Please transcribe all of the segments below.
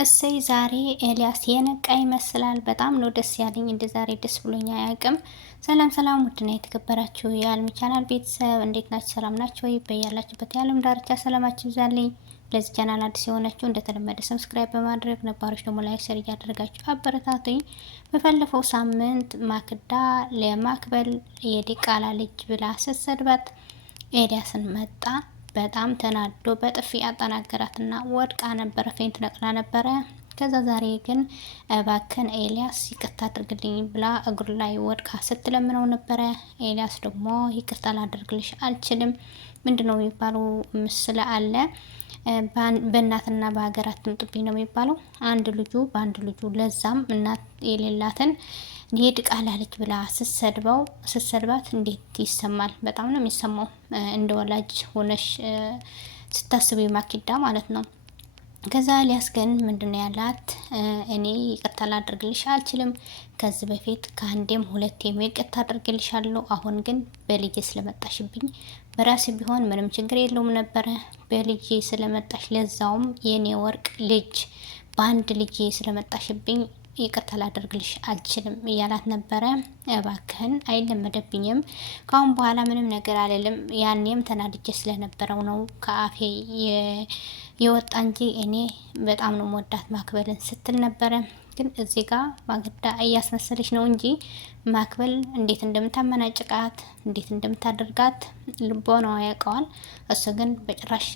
እሰይ ዛሬ ኤልያስ የነቃ ይመስላል። በጣም ነው ደስ ያለኝ። እንደ ዛሬ ደስ ብሎኝ አያውቅም። ሰላም ሰላም፣ ውድና የተከበራችሁ የአልሚ ቻናል ቤተሰብ እንዴት ናችሁ? ሰላም ናችሁ ወይ? በያላችሁበት የዓለም ዳርቻ ሰላማችሁ ይብዛልኝ። ለዚህ ቻናል አዲስ የሆናችሁ እንደተለመደ ሰብስክራይብ በማድረግ ነባሮች ደግሞ ላይክ፣ ሸር እያደረጋችሁ አበረታቱኝ። በባለፈው ሳምንት ማክዳ ለማክበል የዲቃላ ልጅ ብላ ስትሰድባት ኤልያስን መጣ። በጣም ተናዶ በጥፊ አጠናገራትና ወድቃ ነበረ፣ ፌንት ነቅላ ነበረ። ከዛ ዛሬ ግን እባክን ኤልያስ ይቅርታ አድርግልኝ ብላ እግሩ ላይ ወድቃ ስትለምነው ነበረ። ኤልያስ ደግሞ ይቅርታ ላደርግልሽ አልችልም፣ ምንድነው የሚባለው ምስል አለ በእናትና በሀገራት ትምጡብኝ ነው የሚባለው። አንድ ልጁ በአንድ ልጁ ለዛም እናት የሌላትን የድቃላ ልጅ ብላ ስትሰድባት እንዴት ይሰማል? በጣም ነው የሚሰማው። እንደ ወላጅ ሆነሽ ስታስቢ ማኪዳ ማለት ነው። ከዛ ኤልያስ ግን ምንድነው ያላት? እኔ ይቅርታ ላደርግልሽ አልችልም። ከዚህ በፊት ከአንዴም ሁለቴም ይቅርታ አደርግልሻለሁ። አሁን ግን በልጄ ስለመጣሽብኝ በራሴ ቢሆን ምንም ችግር የለውም ነበረ። በልጄ ስለመጣሽ ለዛውም የኔ ወርቅ ልጅ በአንድ ልጄ ስለመጣሽብኝ ይቅርታ ላደርግልሽ አልችልም እያላት ነበረ። እባክህን አይለመደብኝም፣ ካሁን በኋላ ምንም ነገር አልልም። ያኔም ተናድጄ ስለነበረው ነው ከአፌ የወጣ እንጂ እኔ በጣም ነው መወዳት ማክበልን ስትል ነበረ። ግን እዚህ ጋር ማግዳ እያስመሰለች ነው እንጂ ማክበል እንዴት እንደምታመናጭቃት እንዴት እንደምታደርጋት ልቦናዋ ያውቀዋል። እሱ ግን በጭራሽ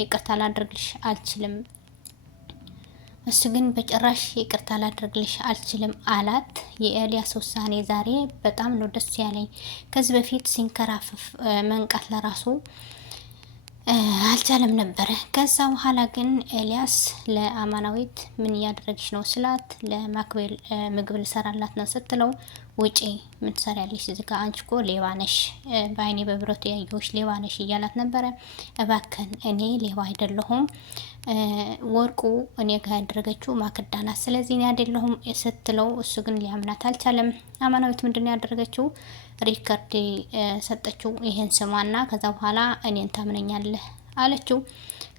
ይቅርታ ላደርግልሽ አልችልም ይቅርታ ላደርግልሽ አልችልም አላት። የኤልያስ ውሳኔ ዛሬ በጣም ነው ደስ ያለኝ። ከዚህ በፊት ሲንከራፍፍ መንቃት ለራሱ አልቻለም ነበረ። ከዛ በኋላ ግን ኤልያስ ለአማናዊት ምን እያደረግሽ ነው ስላት፣ ለማክቤል ምግብ ልሰራላት ነው ስትለው፣ ውጪ ምን ትሰሪያለሽ እዚህ ጋ? አንቺ እኮ ሌባ ነሽ፣ በአይኔ በብረቱ ያየሁሽ ሌባ ነሽ እያላት ነበረ። እባክን እኔ ሌባ አይደለሁም፣ ወርቁ እኔ ጋር ያደረገችው ማክዳ ናት፣ ስለዚህ እኔ አይደለሁም ስትለው፣ እሱ ግን ሊያምናት አልቻለም። አማናዊት ምንድነው ያደረገችው? ሪከርድ ሰጠችው፣ ይሄን ስማና ከዛ በኋላ እኔን ታምነኛለህ አለችው።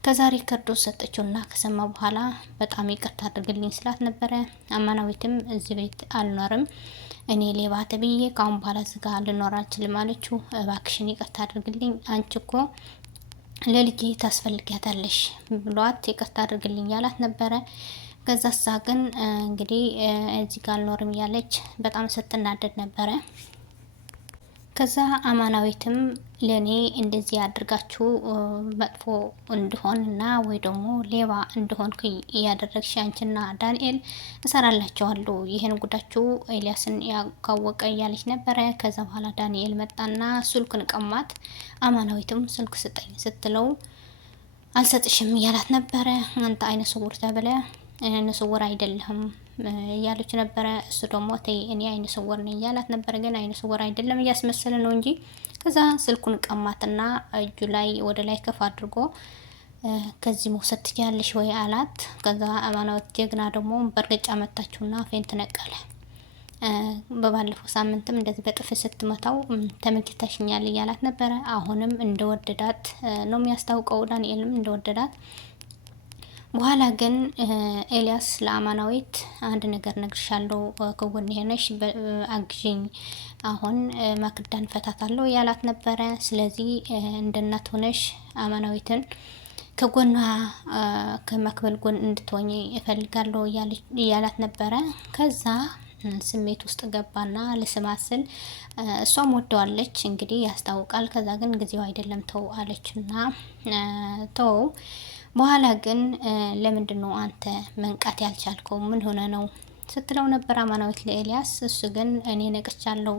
ከዛ ሪከርዶ ሰጠችውና ከሰማ በኋላ በጣም ይቅርታ አድርግልኝ ስላት ነበረ። አማናዊትም እዚህ ቤት አልኖርም፣ እኔ ሌባ ተብዬ ካሁን በኋላ ዝጋ ልኖር አልችልም አለችው። እባክሽን ይቅርታ አድርግልኝ፣ አንቺ እኮ ለልጄ ታስፈልጊያታለሽ ብሏት ይቅርታ አድርግልኝ ያላት ነበረ። ከዛ ሳ ግን እንግዲህ እዚህ ጋር አልኖርም ያለች በጣም ስትናደድ ነበረ። ከዛ አማናዊትም ለኔ እንደዚህ አድርጋችሁ መጥፎ እንደሆንና ወይ ደግሞ ሌባ እንደሆንኩ እያደረግሽ አንቺና ዳንኤል እሰራላችኋለሁ ይሄን ጉዳችሁ ኤልያስን ያካወቀ እያለች ነበረ። ከዛ በኋላ ዳንኤል መጣና ስልኩን ቀማት። አማናዊትም ስልክ ስጠኝ ስትለው አልሰጥሽም እያላት ነበረ። አንተ አይነ ስውር ተብለ አይነ ስውር አይደለህም እያለች ነበረ። እሱ ደግሞ ተይ እኔ አይነ ስውር ነኝ እያላት ነበረ። ግን አይነ ስውር አይደለም እያስመሰለ ነው እንጂ። ከዛ ስልኩን ቀማትና እጁ ላይ ወደ ላይ ከፍ አድርጎ ከዚህ መውሰድ ትችያለሽ ወይ አላት። ከዛ አማናዊት ጀግና ደግሞ በርገጫ መታችውና ፌንት ነቀለ። በባለፈው ሳምንትም እንደዚህ በጥፍ ስትመታው ተመክተሽኛል እያላት ነበረ። አሁንም እንደወደዳት ነው የሚያስታውቀው። ዳንኤልም እንደወደዳት በኋላ ግን ኤልያስ ለአማናዊት አንድ ነገር ነግርሻለሁ፣ ከጎን ሆነሽ አግዥኝ፣ አሁን ማክዳን ፈታታለሁ ያላት ነበረ። ስለዚህ እንደ እናት ሆነሽ አማናዊትን ከጎኗ ከማክበል ጎን እንድትሆኝ እፈልጋለሁ እያላት ነበረ። ከዛ ስሜት ውስጥ ገባና ልስማስል እሷም ወደዋለች እንግዲህ ያስታውቃል። ከዛ ግን ጊዜው አይደለም ተው አለችና ተው። በኋላ ግን ለምንድን ነው አንተ መንቃት ያልቻልከው? ምን ሆነ ነው ስትለው ነበር አማናዊት ለኤልያስ። እሱ ግን እኔ ነቅቻለሁ፣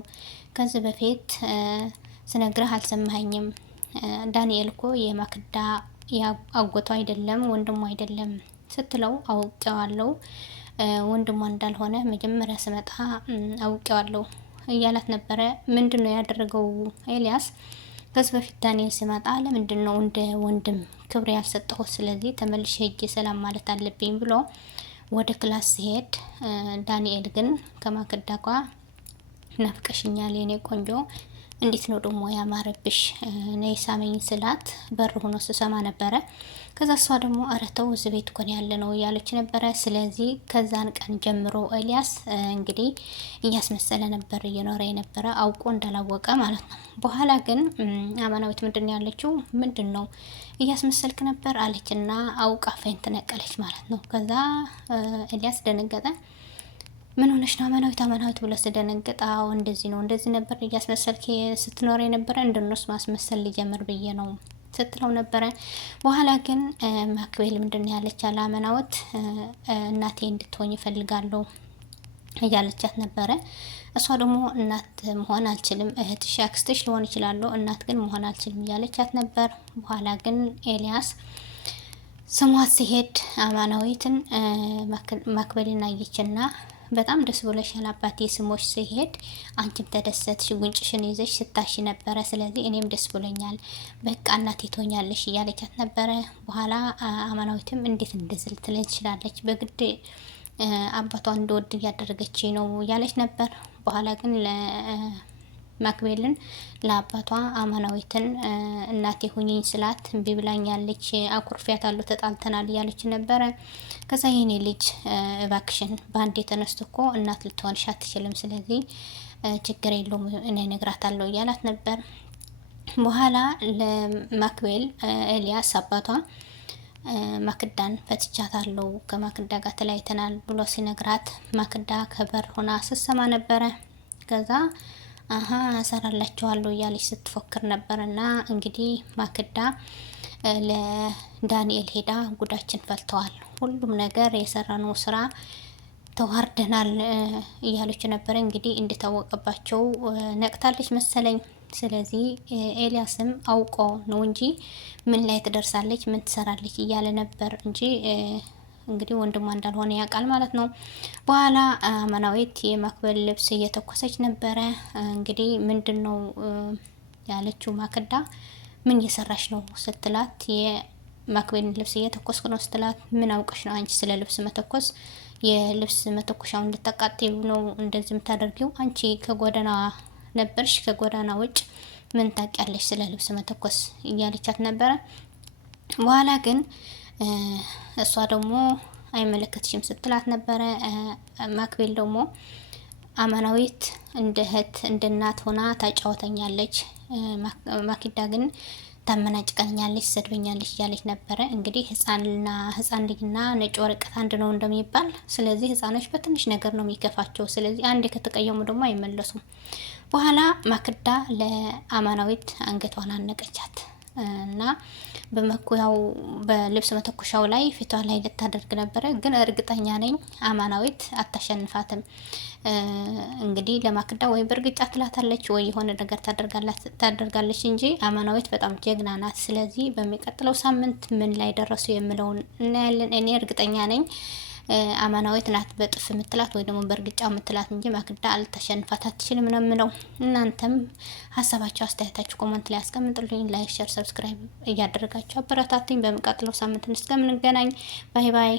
ከዚህ በፊት ስነግረህ አልሰማኸኝም። ዳንኤል እኮ የማክዳ አጎቷ አይደለም ወንድሟ አይደለም ስትለው አውቄዋለሁ፣ ወንድሟ እንዳልሆነ መጀመሪያ ስመጣ አውቄዋለሁ እያላት ነበረ። ምንድን ነው ያደረገው ኤልያስ? ከዚህ በፊት ዳንኤል ሲመጣ ለምንድን ነው እንደ ወንድም ክብር ያልሰጠሁት? ስለዚህ ተመልሼ ሄጄ ሰላም ማለት አለብኝ ብሎ ወደ ክላስ ሲሄድ፣ ዳንኤል ግን ከማክዳ ጋር ናፍቀሽኛል የኔ ቆንጆ፣ እንዴት ነው ደግሞ ያማረብሽ ነይ ሳመኝ ስላት በር ሆኖ ስሰማ ነበረ። ከዛ እሷ ደግሞ ኧረ ተው እዚህ ቤት እኮ ነው ያለ ነው እያለች ነበረ። ስለዚህ ከዛን ቀን ጀምሮ ኤልያስ እንግዲህ እያስመሰለ ነበር እየኖረ የነበረ አውቆ እንዳላወቀ ማለት ነው። በኋላ ግን አማናዊት ምንድን ነው ያለችው? ምንድን ነው እያስመሰልክ ነበር አለችና አውቃ ፌንት ነቀለች ማለት ነው። ከዛ ኤልያስ ደነገጠ። ምን ሆነሽ ነው አማናዊት አማናዊት ብሎ ስደነግጣው እንደዚህ ነው እንደዚህ ነበር እያስመሰልክ ስትኖር የነበረ እንደነሱ ማስመሰል ሊጀምር ብዬ ነው ስትለው ነበረ። በኋላ ግን ማክቤል ምንድን ያለች አለ አመናወት እናቴ እንድትሆኝ እፈልጋለሁ እያለቻት ነበረ። እሷ ደግሞ እናት መሆን አልችልም፣ እህትሽ አክስትሽ ሊሆን ይችላሉ፣ እናት ግን መሆን አልችልም እያለቻት ነበር። በኋላ ግን ኤልያስ ስሟት ሲሄድ አማናዊትን ማክቤልን አየችና በጣም ደስ ብሎሻል አባቴ ስሞች ሲሄድ አንቺም ተደሰትሽ፣ ጉንጭሽን ይዘሽ ስታሽ ነበረ። ስለዚህ እኔም ደስ ብሎኛል፣ በቃ እናቴ ትሆኛለሽ እያለቻት ነበረ። በኋላ አማናዊትም እንዴት እንደዚህ ልትለኝ ትችላለች? በግድ አባቷን እንደወድ እያደረገች ነው እያለች ነበር። በኋላ ግን ማክቤልን ለአባቷ አማናዊትን እናቴ ሁኚኝ ስላት እምቢ ብላኛለች፣ አኩርፊያታለሁ፣ ተጣልተናል እያለች ነበረ። ከዛ የኔ ልጅ እባክሽን በአንድ የተነስቶ እኮ እናት ልትሆንሽ አትችልም፣ ስለዚህ ችግር የለውም እኔ እነግራታለሁ እያላት ነበር። በኋላ ለማክቤል ኤልያስ አባቷ ማክዳን ፈትቻታለሁ ከማክዳ ጋር ተለያይተናል ብሎ ሲነግራት ማክዳ ከበር ሆና ስትሰማ ነበረ። ከዛ አሀ እሰራላችኋለሁ እያለች ስትፎክር ነበርና እንግዲህ ማክዳ ለዳንኤል ሄዳ ጉዳችን ፈልተዋል፣ ሁሉም ነገር የሰራነው ስራ ተዋርደናል እያለች ነበረ። እንግዲህ እንደታወቀባቸው ነቅታለች መሰለኝ። ስለዚህ ኤልያስም አውቆ ነው እንጂ ምን ላይ ትደርሳለች ምን ትሰራለች እያለ ነበር እንጂ እንግዲህ ወንድሟ እንዳልሆነ ያውቃል ማለት ነው። በኋላ አማናዊት የማክቤል ልብስ እየተኮሰች ነበረ። እንግዲህ ምንድን ነው ያለችው ማክዳ ምን እየሰራች ነው ስትላት የማክቤልን ልብስ እየተኮስኩ ነው ስትላት ምን አውቀሽ ነው አንቺ ስለ ልብስ መተኮስ የልብስ መተኮሻውን እንድታቃጥሉ ነው እንደዚህ የምታደርጊው? አንቺ ከጎዳና ነበርሽ፣ ከጎዳና ውጭ ምን ታውቂያለሽ ስለ ልብስ መተኮስ እያለቻት ነበረ። በኋላ ግን እሷ ደግሞ አይመለከትሽም ስትላት ነበረ። ማክቤል ደግሞ አማናዊት እንደ እህት እንደ እናት ሆና ታጫወተኛለች፣ ማክዳ ግን ታመናጭቀኛለች፣ ሰድበኛለች እያለች ነበረ። እንግዲህ ህፃን ልጅና ነጭ ወረቀት አንድ ነው እንደሚባል፣ ስለዚህ ህፃኖች በትንሽ ነገር ነው የሚከፋቸው። ስለዚህ አንድ ከተቀየሙ ደግሞ አይመለሱም። በኋላ ማክዳ ለአማናዊት አንገቷን አነቀቻት እና በመኩያው በልብስ መተኮሻው ላይ ፊቷ ላይ ልታደርግ ነበረ። ግን እርግጠኛ ነኝ አማናዊት አታሸንፋትም። እንግዲህ ለማክዳ ወይ በእርግጫ ትላታለች ወይ የሆነ ነገር ታደርጋለች እንጂ አማናዊት በጣም ጀግና ናት። ስለዚህ በሚቀጥለው ሳምንት ምን ላይ ደረሱ የምለውን እናያለን። እኔ እርግጠኛ ነኝ አማናዊት ናት በጥፍ የምትላት ወይ ደግሞ በእርግጫ የምትላት እንጂ ማክዳ አልተሸንፋት አትችልም ነው የምለው። እናንተም ሀሳባችሁ አስተያየታችሁ ኮመንት ላይ አስቀምጡልኝ። ላይክ፣ ሸር፣ ሰብስክራይብ እያደረጋችሁ አበረታቱኝ። በሚቀጥለው ሳምንት እስከምንገናኝ ባይ ባይ።